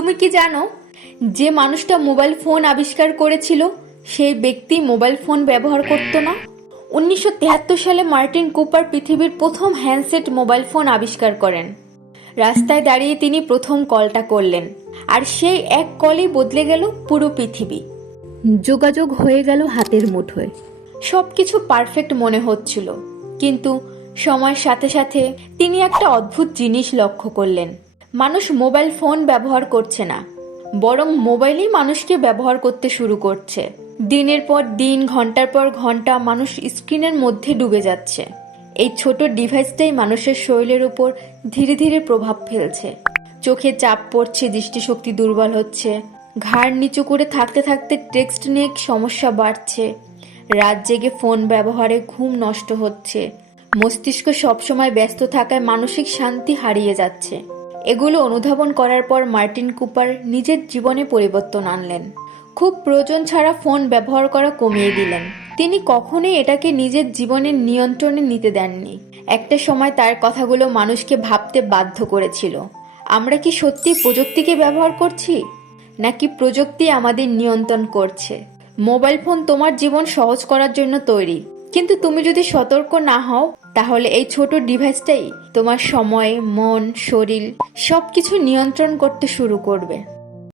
তুমি কি জানো যে মানুষটা মোবাইল ফোন আবিষ্কার করেছিল সেই ব্যক্তি মোবাইল ফোন ব্যবহার করত না। 1973 সালে মার্টিন কুপার পৃথিবীর প্রথম হ্যান্ডসেট মোবাইল ফোন আবিষ্কার করেন। রাস্তায় দাঁড়িয়ে তিনি প্রথম কলটা করলেন, আর সেই এক কলেই বদলে গেল পুরো পৃথিবী। যোগাযোগ হয়ে গেল হাতের মুঠোয়। সবকিছু পারফেক্ট মনে হচ্ছিল, কিন্তু সময়ের সাথে সাথে তিনি একটা অদ্ভুত জিনিস লক্ষ্য করলেন। মানুষ মোবাইল ফোন ব্যবহার করছে না, বরং মোবাইলই মানুষকে ব্যবহার করতে শুরু করছে। দিনের পর দিন, ঘন্টার পর ঘন্টা মানুষ স্ক্রিনের মধ্যে ডুবে যাচ্ছে। এই ছোট ডিভাইসটাই মানুষের শরীরের উপর ধীরে ধীরে প্রভাব ফেলছে। চোখে চাপ পড়ছে, দৃষ্টিশক্তি দুর্বল হচ্ছে, ঘাড় নিচু করে থাকতে থাকতে টেক্সট নিয়ে সমস্যা বাড়ছে, রাত জেগে ফোন ব্যবহারে ঘুম নষ্ট হচ্ছে, মস্তিষ্ক সবসময় ব্যস্ত থাকায় মানসিক শান্তি হারিয়ে যাচ্ছে। এগুলো অনুধাবন করার পর মার্টিন কুপার নিজের জীবনে পরিবর্তন আনলেন। খুব প্রয়োজন ছাড়া ফোন ব্যবহার করা কমিয়ে দিলেন। তিনি কখনোই এটাকে নিজের জীবনের নিয়ন্ত্রণে নিতে দেননি। একটা সময় তার কথাগুলো মানুষকে ভাবতে বাধ্য করেছিল, আমরা কি সত্যি প্রযুক্তিকে ব্যবহার করছি, নাকি প্রযুক্তি আমাদের নিয়ন্ত্রণ করছে? মোবাইল ফোন তোমার জীবন সহজ করার জন্য তৈরি, কিন্তু তুমি যদি সতর্ক না হও তাহলে এই ছোট ডিভাইসটাই তোমার সময়, মন, শরীর সবকিছু নিয়ন্ত্রণ করতে শুরু করবে।